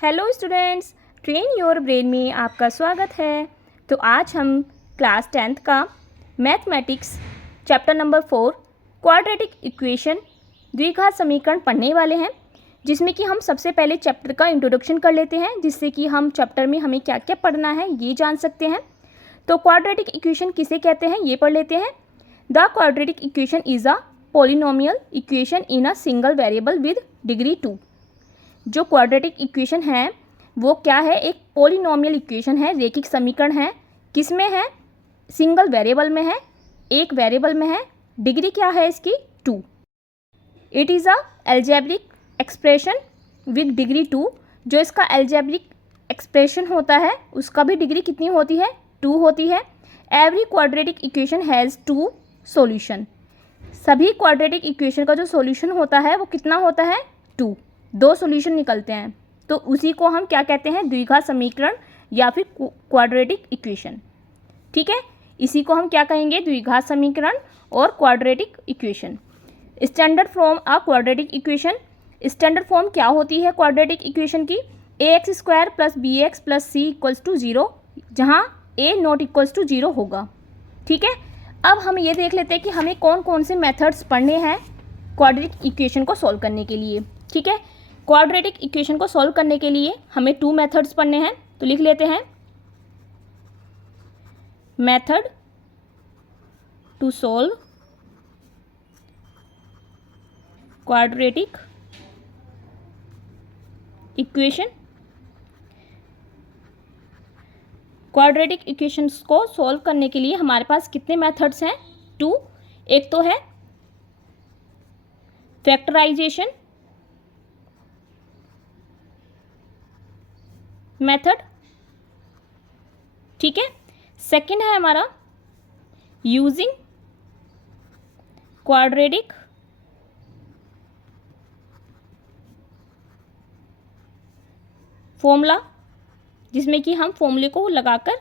Hello students, train your brain में आपका स्वागत है। तो आज हम क्लास 10th का mathematics chapter number 4 quadratic equation द्विघात समीकरण पढ़ने वाले हैं, जिसमें कि हम सबसे पहले चैप्टर का इंट्रोडक्शन कर लेते हैं, जिससे कि हम चैप्टर में हमें क्या क्या पढ़ना है ये जान सकते हैं। तो क्वाड्रेटिक इक्वेशन किसे कहते हैं ये पढ़ लेते हैं। The quadratic equation is a polynomial equation in a single variable with degree 2। जो क्वाड्रेटिक इक्वेशन है वो क्या है, एक पोलिनोमियल इक्वेशन है, रेखिक समीकरण है। किस में है? सिंगल वेरिएबल में है, एक वेरिएबल में है। डिग्री क्या है इसकी? 2। It is a algebraic expression with degree 2। जो इसका एल्जेब्रिक एक्सप्रेशन होता है उसका भी डिग्री कितनी होती है? 2 होती है। Every quadratic equation has 2 solution. सभी क्वाड्रेटिक इक्वेशन का जो सॉल्यूशन होता है वो कितना होता है? 2। 2 सॉल्यूशन निकलते हैं, तो उसी को हम क्या कहते हैं? द्विघात समीकरण या फिर क्वाड्रेटिक इक्वेशन। ठीक है, इसी को हम क्या कहेंगे? द्विघात समीकरण और quadratic equation. Standard form a quadratic equation. Standard form क्या होती है क्वाड्रेटिक इक्वेशन की? ax² + bx + c = 0, जहाँ a ≠ 0 होगा। ठीक है, अब हम ये देख लेते हैं कि हमें कौन कौन से मेथड्स पढ़ने हैं क्वाड्रेटिक इक्वेशन को सॉल्व करने के लिए। ठीक है, क्वाड्रेटिक इक्वेशन को सॉल्व करने के लिए हमें 2 मेथड्स पढ़ने हैं, तो लिख लेते हैं। Method to solve quadratic equation. Quadratic equations को सॉल्व करने के लिए हमारे पास कितने मेथड्स हैं? 2। एक तो है फैक्टराइजेशन मेथड, ठीक है। सेकंड है हमारा यूजिंग क्वाड्रेटिक फॉर्मूला, जिसमें कि हम फॉर्मूले को लगाकर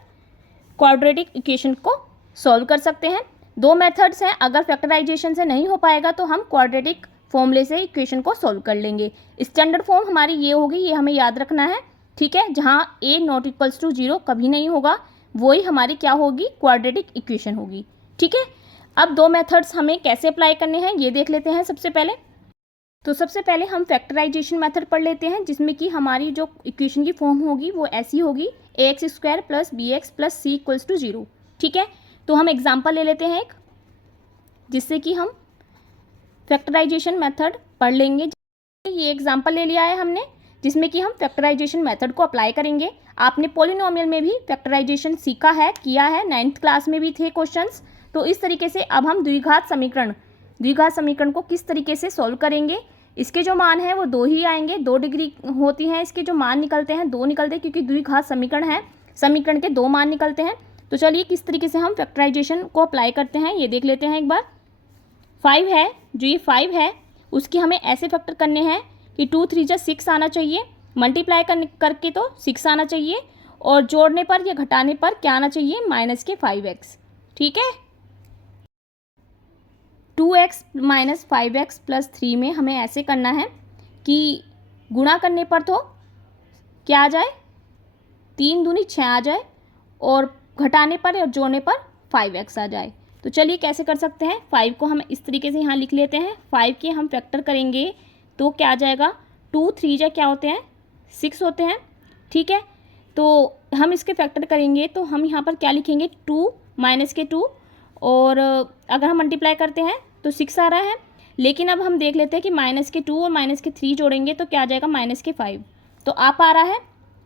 क्वाड्रेटिक इक्वेशन को सॉल्व कर सकते हैं। 2 मेथड्स हैं, अगर फैक्टराइजेशन से नहीं हो पाएगा तो हम क्वाड्रेटिक फॉर्मूले से इक्वेशन को सॉल्व कर लेंगे। स्टैंडर्ड फॉर्म हमारी ये होगी, ये हमें याद रखना है। ठीक है, जहाँ a ≠ 0 कभी नहीं होगा, वही हमारी क्या होगी? क्वाड्रेटिक इक्वेशन होगी। ठीक है, अब 2 मेथड्स हमें कैसे अप्लाई करने हैं ये देख लेते हैं सबसे पहले। तो सबसे पहले हम फैक्टराइजेशन मेथड पढ़ लेते हैं, जिसमें कि हमारी जो इक्वेशन की फॉर्म होगी वो ऐसी होगी, ax² + bx + c = 0। ठीक है, तो हम एग्जाम्पल ले लेते हैं एक, जिससे कि हम फैक्टराइजेशन मेथड पढ़ लेंगे। ये एग्जाम्पल ले लिया है हमने, जिसमें कि हम फैक्टराइजेशन मेथड को अप्लाई करेंगे। आपने पॉलिनोमियल में भी फैक्टराइजेशन सीखा है, किया है, 9th क्लास में भी थे क्वेश्चंस। तो इस तरीके से अब हम द्विघात समीकरण को किस तरीके से सॉल्व करेंगे। इसके जो मान हैं वो 2 ही आएंगे, 2 डिग्री होती हैं, इसके जो मान निकलते हैं 2 निकलते हैं, क्योंकि द्विघात समीकरण है, समीकरण के 2 मान निकलते हैं। तो चलिए किस तरीके से हम फैक्टराइजेशन को अप्लाई करते हैं ये देख लेते हैं एक बार। 5 है, जो ये 5 है उसकी हमें ऐसे फैक्टर करने हैं कि 2 3 जा 6 आना चाहिए, मल्टीप्लाई करके तो 6 आना चाहिए, और जोड़ने पर या घटाने पर क्या आना चाहिए? -5x। ठीक है, 2x - 5x + 3 में हमें ऐसे करना है कि गुणा करने पर तो क्या आ जाए? 3 दूनी 6 आ जाए, और घटाने पर या जोड़ने पर 5x आ जाए। तो चलिए कैसे कर सकते हैं। 5 को हम इस तरीके से यहाँ लिख लेते हैं। 5 के हम फैक्टर करेंगे तो क्या आ जाएगा? 2 3 जा क्या होते हैं? 6 होते हैं। ठीक है, तो हम इसके फैक्टर करेंगे तो हम यहाँ पर क्या लिखेंगे? 2 - 2, और अगर हम मल्टीप्लाई करते हैं तो 6 आ रहा है। लेकिन अब हम देख लेते हैं कि -2 और -3 जोड़ेंगे तो क्या आ जाएगा? -5। तो आ पा रहा है।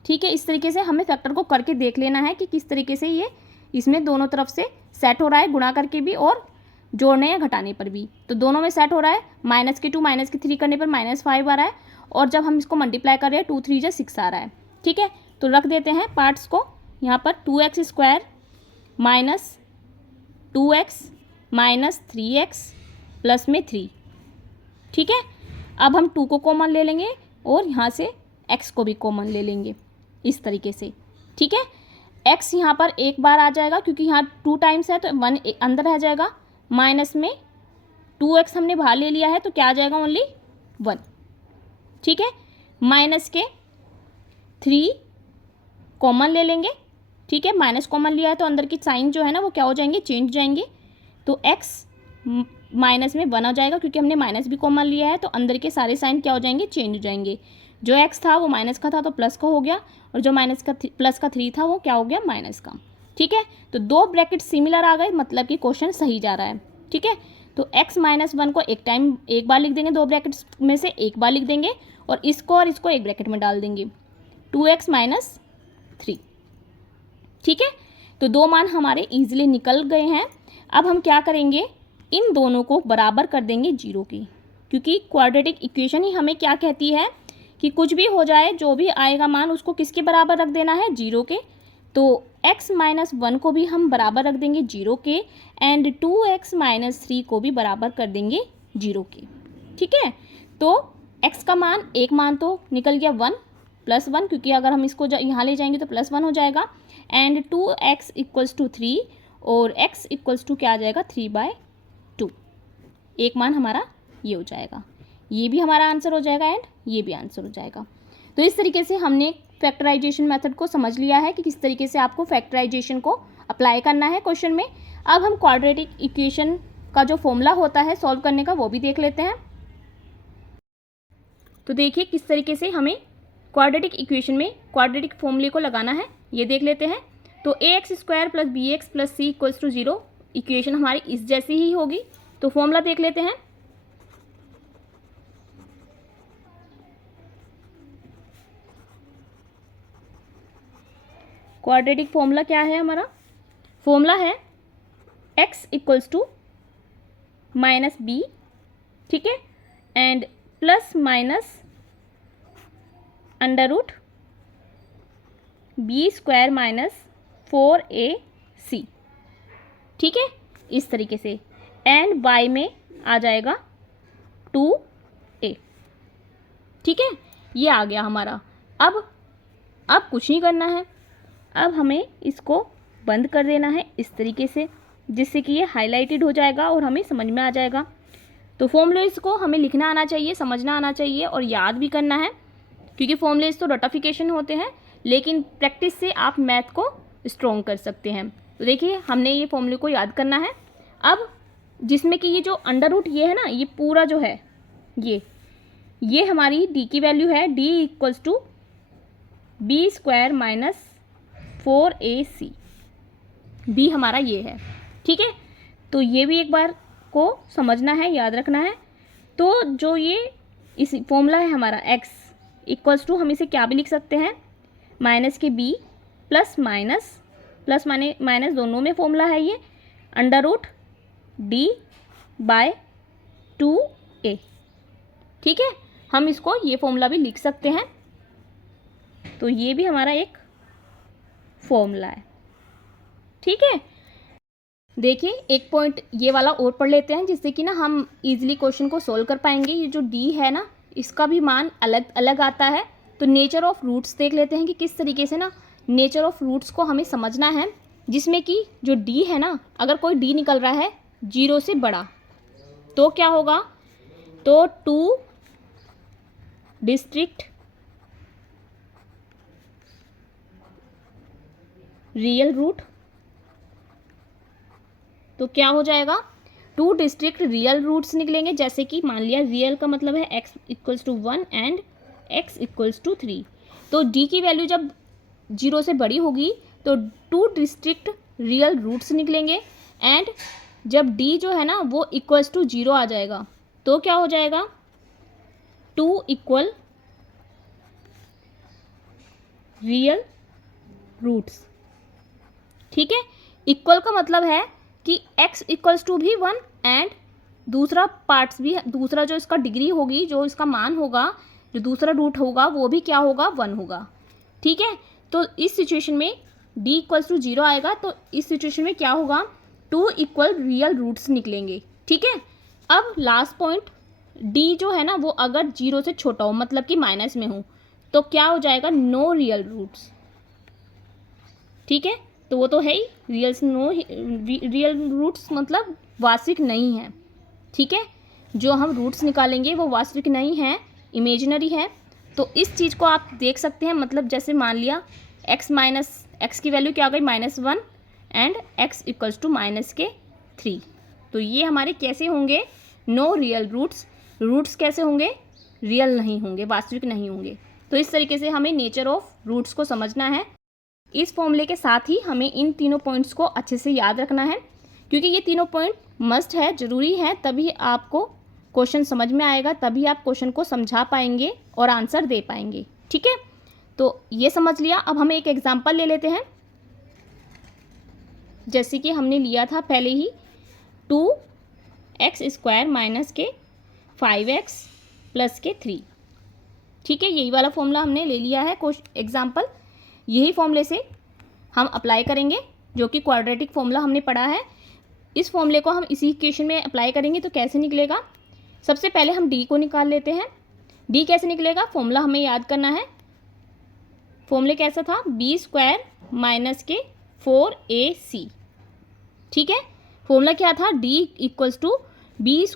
ठीक है, इस तरीके से हमें फैक्टर को करके देख लेना है कि किस तरीके से ये इसमें दोनों तरफ से सेट हो रहा है, गुणा करके भी और जोड़ने या घटाने पर भी। तो दोनों में सेट हो रहा है। -2 -3 करने पर -5 आ रहा है, और जब हम इसको मल्टीप्लाई कर रहे हैं 2 3 जा 6 आ रहा है। ठीक है, तो रख देते हैं पार्ट्स को यहाँ पर। 2x² - 2x - 3x प्लस में 3। ठीक है, अब हम 2 को कॉमन ले लेंगे और यहाँ से x को भी कॉमन ले लेंगे इस तरीके से। ठीक है, x यहाँ पर एक बार आ जाएगा, क्योंकि यहाँ 2 टाइम्स है तो 1 अंदर रह जाएगा। माइनस में 2x हमने बाहर ले लिया है तो क्या आ जाएगा? ओनली 1। ठीक है, माइनस के 3 कॉमन ले लेंगे, ठीक है, माइनस कॉमन लिया है तो अंदर की साइन जो है ना वो क्या हो जाएंगे, चेंज हो जाएंगे। तो x माइनस में 1 हो जाएगा, क्योंकि हमने माइनस भी कॉमन लिया है तो अंदर के सारे साइन क्या हो जाएंगे, चेंज हो जाएंगे। जो x था वो माइनस का था तो प्लस का हो गया, और जो प्लस का 3 था वो क्या हो गया, माइनस का। ठीक है, तो 2 ब्रैकेट सिमिलर आ गए, मतलब कि क्वेश्चन सही जा रहा है। ठीक है, तो x माइनस 1 को एक बार लिख देंगे, 2 ब्रैकेट्स में से एक बार लिख देंगे, और इसको एक ब्रैकेट में डाल देंगे, 2x माइनस 3। ठीक है, तो 2 मान हमारे इजीली निकल गए हैं। अब हम क्या करेंगे, इन दोनों को बराबर कर देंगे 0 की, क्योंकि क्वाड्रेटिक इक्वेशन ही हमें क्या कहती है कि कुछ भी हो जाए, जो भी आएगा मान उसको किसके बराबर रख देना है, 0 के। तो x माइनस 1 को भी हम बराबर रख देंगे 0 के, एंड 2x माइनस 3 को भी बराबर कर देंगे 0 के। ठीक है, तो x का मान, एक मान तो निकल गया 1 प्लस 1, क्योंकि अगर हम इसको यहाँ ले जाएंगे तो प्लस 1 हो जाएगा, एंड 2x इक्वल्स टू 3, और x इक्वल्स टू क्या आ जाएगा, 3/2। एक मान हमारा ये हो जाएगा, ये भी हमारा आंसर हो जाएगा, एंड ये भी आंसर हो जाएगा। तो इस तरीके से हमने फैक्टराइजेशन मेथड को समझ लिया है कि किस तरीके से आपको फैक्टराइजेशन को अप्लाई करना है क्वेश्चन में। अब हम क्वाड्रेटिक इक्वेशन का जो फॉर्मूला होता है सॉल्व करने का, वो भी देख लेते हैं। तो देखिए किस तरीके से हमें क्वाड्रेटिक इक्वेशन में क्वाड्रेटिक फॉर्मूले को लगाना है, ये देख लेते हैं। तो ax² plus bx plus c equals to 0 equation हमारी इस जैसी ही होगी। तो फॉर्मूला देख लेते हैं। क्वाड्रेटिक फॉर्मूला क्या है हमारा, फॉर्मूला है x equals to minus b, ठीक है, and plus minus under root b² minus 4ac। ठीक है, इस तरीके से, एंड बाय में आ जाएगा 2a। ठीक है, ये आ गया हमारा। अब कुछ नहीं करना है, अब हमें इसको बंद कर देना है इस तरीके से, जिससे कि ये हाईलाइटेड हो जाएगा और हमें समझ में आ जाएगा। तो फॉर्मूलेस को हमें लिखना आना चाहिए, समझना आना चाहिए और याद भी करना है, क्योंकि फॉर्मूलेस तो रटिफिकेशन होते हैं, लेकिन प्रैक्टिस से आप मैथ को स्ट्रॉन्ग कर सकते हैं। तो देखिए हमने ये फॉर्मूले को याद करना है। अब जिसमें कि ये जो अंडर रूट ये है ना, ये पूरा जो है ये हमारी d की वैल्यू है, d equals to b² minus 4ac। b हमारा ये है। ठीक है, तो ये भी एक बार को समझना है, याद रखना है। तो जो ये इस फॉर्मूला है हमारा x इक्वल्स टू, हम इसे क्या भी लिख सकते हैं, माइनस के b प्लस माइनस दोनों में फॉर्मूला है ये, अंडर रूट d/2a। ठीक है, हम इसको ये फॉर्मूला भी लिख सकते हैं। तो ये भी हमारा एक फॉर्मूला है। ठीक है, देखिए एक पॉइंट ये वाला और पढ़ लेते हैं, जिससे कि ना हम इजीली क्वेश्चन को सोल्व कर पाएंगे। ये जो d है ना, इसका भी मान अलग अलग आता है। तो नेचर ऑफ रूट्स देख लेते हैं कि किस तरीके से ना नेचर ऑफ रूट्स को हमें समझना है, जिसमें कि जो d है ना, अगर कोई d निकल रहा है 0 से बड़ा तो क्या होगा, तो 2 डिस्ट्रिक्ट रियल रूट, तो क्या हो जाएगा, 2 डिस्ट्रिक्ट रियल रूट्स निकलेंगे। जैसे कि मान लिया रियल का मतलब है x equals to 1 and x equals to 3। तो d की वैल्यू जब 0 से बड़ी होगी तो 2 डिस्ट्रिक्ट रियल रूट्स निकलेंगे, एंड जब d जो है ना वो इक्वल्स टू 0 आ जाएगा तो क्या हो जाएगा, 2 इक्वल रियल रूट्स। ठीक है, इक्वल का मतलब है कि x इक्वल्स टू भी 1 एंड दूसरा पार्ट्स भी, दूसरा जो इसका डिग्री होगी, जो इसका मान होगा, जो दूसरा रूट होगा वो भी क्या होगा, 1 होगा। ठीक है, तो इस सिचुएशन में d इक्वल्स टू 0 आएगा, तो इस सिचुएशन में क्या होगा, 2 इक्वल रियल रूट्स निकलेंगे। ठीक है, अब लास्ट पॉइंट, d जो है ना वो अगर 0 से छोटा हो, मतलब कि माइनस में हो, तो क्या हो जाएगा, नो रियल रूट्स। ठीक है, तो वो तो है ही, रियल रूट्स मतलब वास्तविक नहीं है। ठीक है, जो हम रूट्स निकालेंगे वो वास्तविक नहीं है, इमेजिनरी है। तो इस चीज़ को आप देख सकते हैं, मतलब जैसे मान लिया x की वैल्यू क्या आ गई -1 एंड x इक्वल्स टू -3। तो ये हमारे कैसे होंगे, नो रियल रूट्स कैसे होंगे, रियल नहीं होंगे, वास्तविक नहीं होंगे। तो इस तरीके से हमें नेचर ऑफ रूट्स को समझना है। इस फॉर्मूले के साथ ही हमें इन तीनों पॉइंट्स को अच्छे से याद रखना है, क्योंकि ये तीनों पॉइंट मस्ट है, ज़रूरी है, तभी आपको क्वेश्चन समझ में आएगा, तभी आप क्वेश्चन को समझा पाएंगे और आंसर दे पाएंगे। ठीक है, तो ये समझ लिया। अब हम एक एग्जांपल ले लेते हैं, जैसे कि हमने लिया था पहले ही 2x² - 5x + 3। ठीक है, यही वाला फॉर्मूला हमने ले लिया है एग्जाम्पल। यही फॉर्मूले से हम अप्लाई करेंगे, जो कि क्वाड्रेटिक फॉर्मूला हमने पढ़ा है। इस फॉर्मूले को हम इसी इक्वेशन में अप्लाई करेंगे तो कैसे निकलेगा, सबसे पहले हम d को निकाल लेते हैं। d कैसे निकलेगा, फॉर्मूला हमें याद करना है। फॉर्मूले कैसा था, b² - 4ac। ठीक है, फॉर्मूला क्या था, d = b² -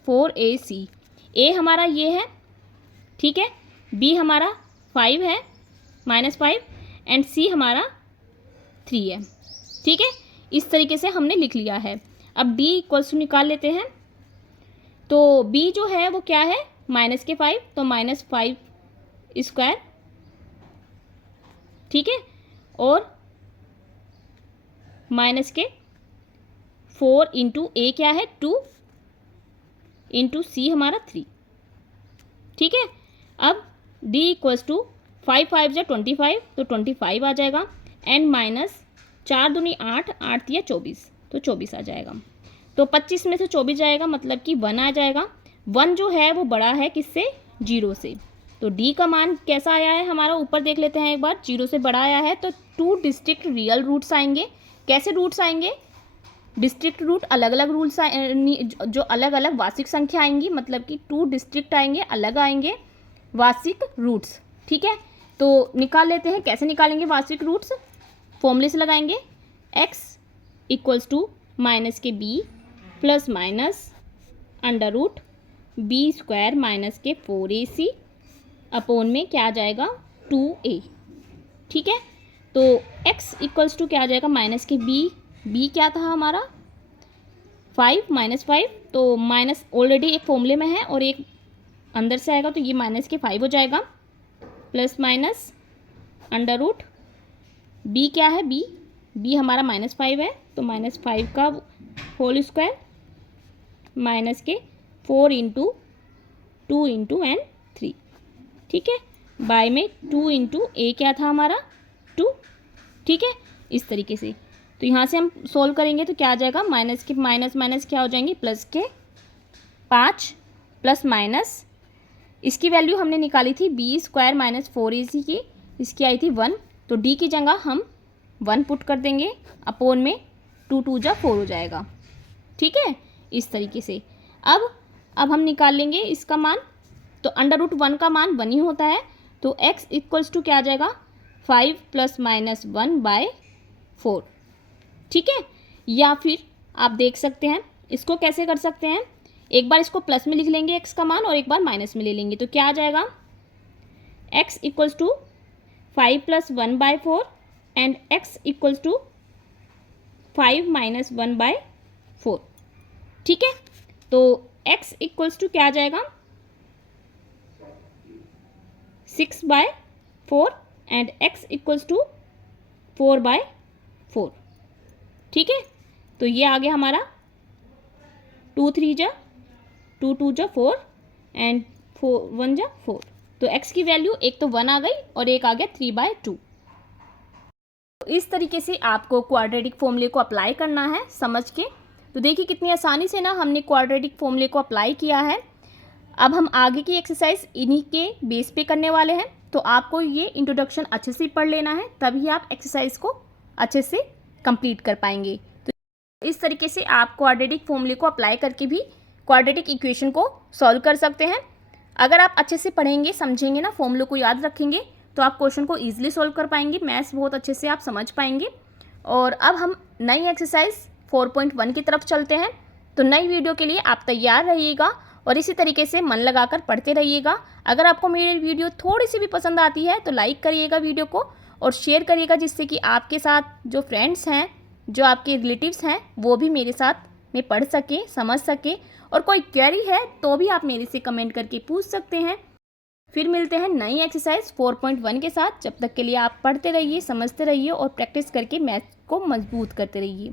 4ac। a हमारा ये है, ठीक है, b हमारा 5 है, -5, एंड c हमारा 3 है। ठीक है, इस तरीके से हमने लिख लिया है। अब d = निकाल लेते हैं। तो b जो है वो क्या है, -5, तो -5²। ठीक है, और -4 × a क्या है 2 × c हमारा 3। ठीक है, अब d = 5 5 × 25, तो 25 आ जाएगा, एंड -4 दूनी 8, 8 या 24, तो 24 आ जाएगा। तो 25 में से 24 जाएगा, मतलब कि 1 आ जाएगा। 1 जो है वो बड़ा है किससे, 0 से। तो d का मान कैसा आया है हमारा, ऊपर देख लेते हैं एक बार, 0 से बड़ा आया है, तो 2 डिस्ट्रिक्ट रियल रूट्स आएंगे। कैसे रूट्स आएंगे, डिस्ट्रिक्ट रूट अलग अलग रूट्स जो अलग अलग वार्षिक संख्या आएंगी, मतलब कि 2 डिस्ट्रिक्ट आएंगे, अलग आएंगे वार्षिक रूट्स। ठीक है, तो निकाल लेते हैं। कैसे निकालेंगे वार्षिक रूट्स, फॉर्मूले से लगाएंगे। x = -b ± √b² - 4ac upon में क्या आ जाएगा 2a। ठीक है, तो x = क्या आ जाएगा, -b क्या था हमारा 5 -5, तो माइनस ऑलरेडी एक फॉर्मूले में है और एक अंदर से आएगा, तो ये -5 हो जाएगा, प्लस माइनस √ b क्या है, b हमारा -5 है, तो -5 का होल स्क्वायर -4 × 2 × n 3। ठीक है, बाय में 2 × a क्या था हमारा 2। ठीक है, इस तरीके से। तो यहाँ से हम सोल्व करेंगे तो क्या आ जाएगा, माइनस के माइनस माइनस क्या हो जाएंगे, प्लस के 5 प्लस माइनस, इसकी वैल्यू हमने निकाली थी b² - 4ac की, इसकी आई थी 1, तो d की जगह हम 1 पुट कर देंगे, अपॉन में 2 2 जा 4 हो जाएगा। ठीक है, इस तरीके से। अब हम निकाल लेंगे इसका मान, तो √1 का मान 1 ही होता है, तो x = क्या आ जाएगा 5 ± 1/4। ठीक है, या फिर आप देख सकते हैं इसको कैसे कर सकते हैं, एक बार इसको प्लस में लिख लेंगे x का मान और एक बार माइनस में ले लेंगे, तो क्या आ जाएगा x = 5 + 1/4 एंड x = 5 - 1/4। ठीक है, तो x = क्या आ जाएगा 6/4 एंड x = 4/4। ठीक है, तो ये आ गया हमारा 2 3 जा 2 2 जा 4 एंड 4 1 जा 4। तो x की वैल्यू एक तो 1 आ गई और एक आ गया 3/2। तो इस तरीके से आपको क्वाड्रेटिक फॉर्मूले को अप्लाई करना है समझ के। तो देखिए कितनी आसानी से ना हमने क्वाड्रेटिक फॉर्मूले को अप्लाई किया है। अब हम आगे की एक्सरसाइज इन्हीं के बेस पे करने वाले हैं, तो आपको ये इंट्रोडक्शन अच्छे से पढ़ लेना है, तभी आप एक्सरसाइज को अच्छे से कंप्लीट कर पाएंगे। तो इस तरीके से आप क्वाड्रेटिक फॉर्मूले को अप्लाई करके भी क्वाड्रेटिक इक्वेशन को सॉल्व कर सकते हैं। अगर आप अच्छे से पढ़ेंगे, समझेंगे ना, फॉर्मूले को याद रखेंगे, तो आप क्वेश्चन को ईजिली सॉल्व कर पाएंगे, मैथ्स बहुत अच्छे से आप समझ पाएंगे। और अब हम नई एक्सरसाइज 4.1 की तरफ चलते हैं। तो नई वीडियो के लिए आप तैयार रहिएगा और इसी तरीके से मन लगाकर पढ़ते रहिएगा। अगर आपको मेरी वीडियो थोड़ी सी भी पसंद आती है तो लाइक करिएगा वीडियो को और शेयर करिएगा, जिससे कि आपके साथ जो फ्रेंड्स हैं, जो आपके रिलेटिव्स हैं, वो भी मेरे साथ में पढ़ सके, समझ सके। और कोई क्वेरी है तो भी आप मेरे से कमेंट करके पूछ सकते हैं। फिर मिलते हैं नई एक्सरसाइज 4.1 के साथ। जब तक के लिए आप पढ़ते रहिए, समझते रहिए और प्रैक्टिस करके मैथ को मजबूत करते रहिए।